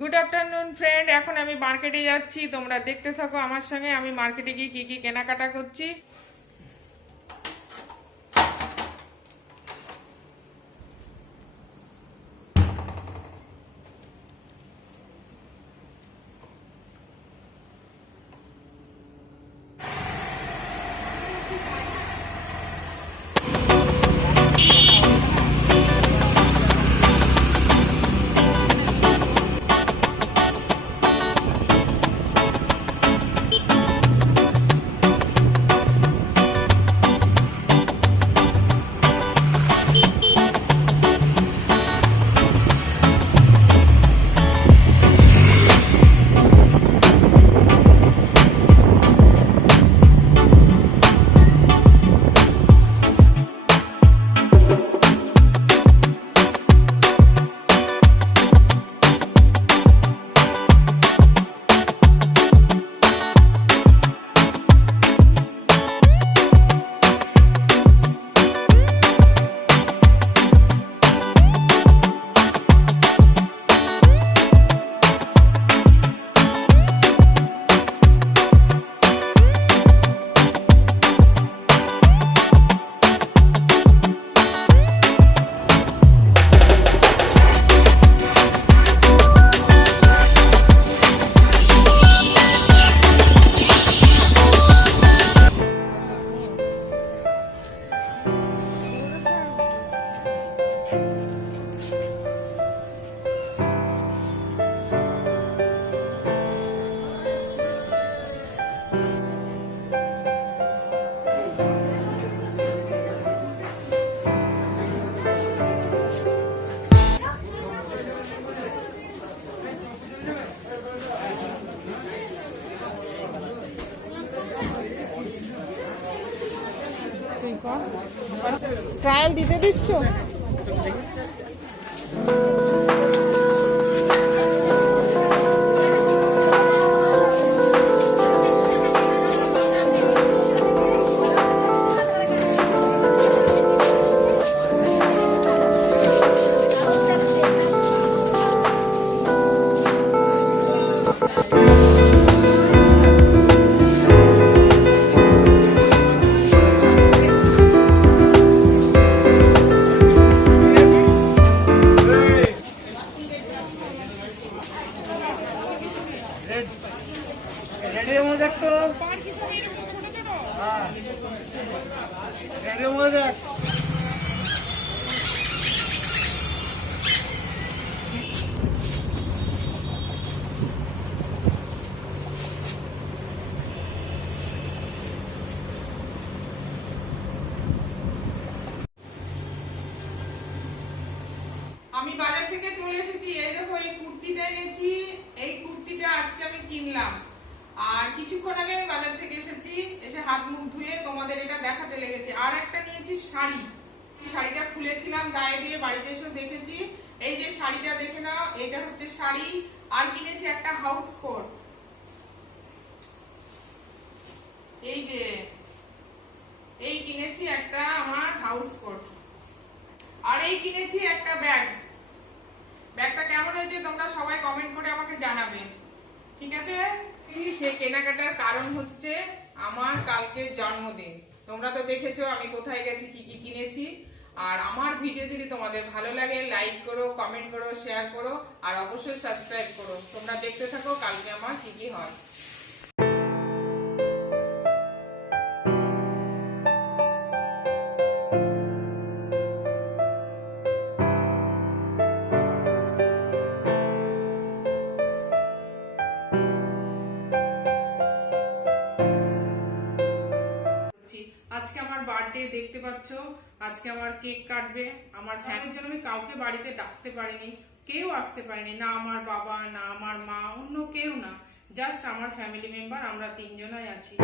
Good afternoon friend এখন আমি মার্কেটে যাচ্ছি। তোমরা দেখতে থাকো আমার সঙ্গে। আমি মার্কেটে গিয়ে কি কি কেনাকাটা করছি। ট্রায়াল দিতে দিচ্ছ? রেডিও মধ্যে দেখ তো রেডিও মধ্যে দেখ আমি বাজার থেকে চলে এসেছি এই দেখো এই কুর্তিটা এনেছি এই কুর্তিটা আজকে আমি কিনলাম আর কিছুক্ষণ আগে আমি বাজার থেকে এসেছি, এসে হাত মুখ ধুয়ে তোমাদের এটা দেখাতে লেগেছে। আর একটা নিয়েছি শাড়ি। শাড়িটা খুলেছিলাম, গায়ে দিয়ে বাড়িতে এসে দেখেছি। এই যে শাড়িটা দেখে নাও, এটা হচ্ছে শাড়ি। আর কিনেছি একটা হাউস কোট এই যে, এই কিনেছি একটা আমার হাউস কোট আর এই কিনেছি একটা ব্যাগ কেনাকাটার কারণ হচ্ছে আমার কালকে জন্মদিন। তোমরা তো দেখেছ আমি কোথায় গেছি, কি কি কিনেছি। আর আমার ভিডিও যদি তোমাদের ভালো লাগে লাইক করো কমেন্ট করো শেয়ার করো, আর অবশ্যই সাবস্ক্রাইব করো। তোমরা দেখতে থাকো কালকে আমার কি কি হয়। আজকে আমার বার্থডে দেখতে পাচ্ছ? আজকে আমার কেক কাটবে। আমার ফ্যামিলির জন্য আমি কাউকে বাড়িতে ডাকতে পারিনি, কেউ আসতে পারেনি, না আমার বাবা, না আমার মা, অন্য কেউ না জাস্ট আমার ফ্যামিলি মেম্বার আমরা তিনজনই আছি।